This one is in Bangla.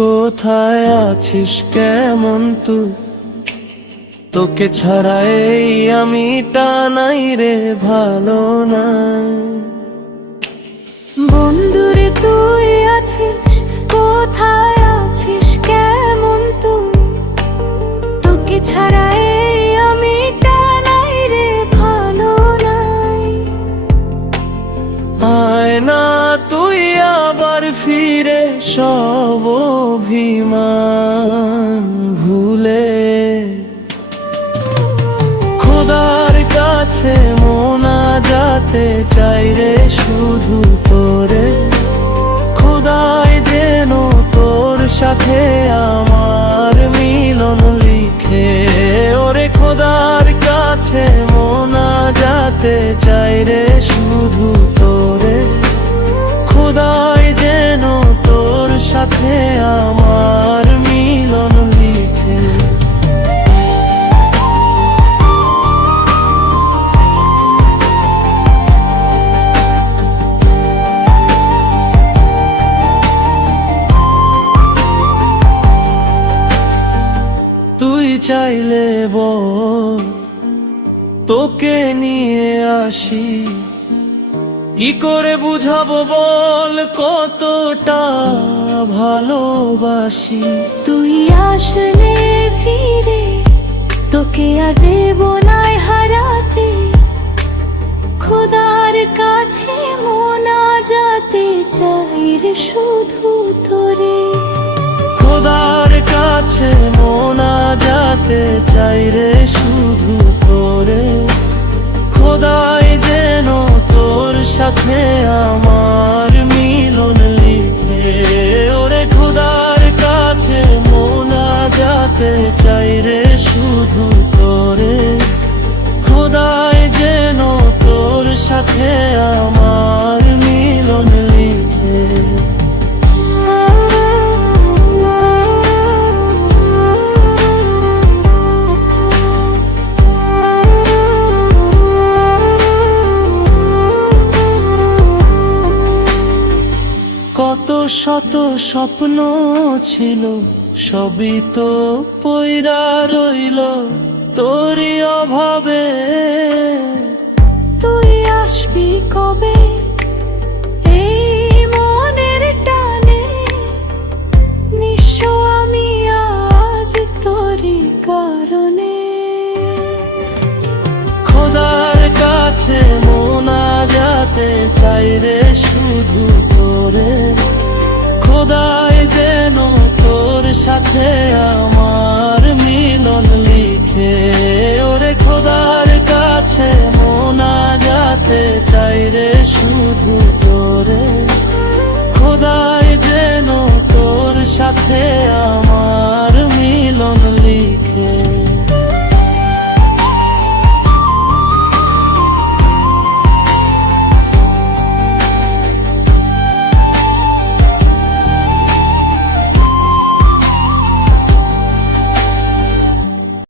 কোথায় আছিস কেমন তুই? তোকে ছাড়া এই আমি টানাই রে ভালো নাই। বন্ধুরে তুই আছিস কোথায় আছিস কেমন তুই? তোকে ছাড়া এই আমি টানাই রে ভালো নাই। আয় না তুই আবার ফিরে সব অভিমান ভুলে, খোদার কাছে মোনাজাতে চাই রে শুধু তোরে। খোদাই যেন তোর সাথে আমার মিলন লিখে, ওরে খোদার কাছে মোনাজাতে চাই রে শুধু তোরে। খোদাই যেন তোর সাথে আমার মিলন লিখে। তুই চাইলে বল তোকে নিয়ে আসি, কি করে বুঝাবো বল কতটা ভালোবাসি। তুই আসলে ফিরে তোকে আর দেব না হারাতে। খোদার কাছে মোনাজাতে চাই রে শুধু তোরে। খোদার কাছে মোনাজাতে চাই রে শুধু তোরে। খোদাই যেন তোর সাথে আমার মিলন লিখে, ওরে খোদার কাছে মোনাজাতে চাই রে শুধু তোরে। খোদাই যেন তোর সাথে আমার মিলন লিখে। কত শত স্বপ্ন ছিল সবই তো পইরা রইল তোরই অভাবে। তুই আসবি কবে এই মনের টানে? নিঃস্ব আমি আজ তোরই কারণে। খোদার কাছে মোনাজাতে চাই রে শুধু তোরে। খোদাই যেন তোর সাথে আমার মিলন লিখে, ওরে খোদার কাছে মোনাজাতে চাই রে শুধু তোরে। খোদাই যেন তোর সাথে আমার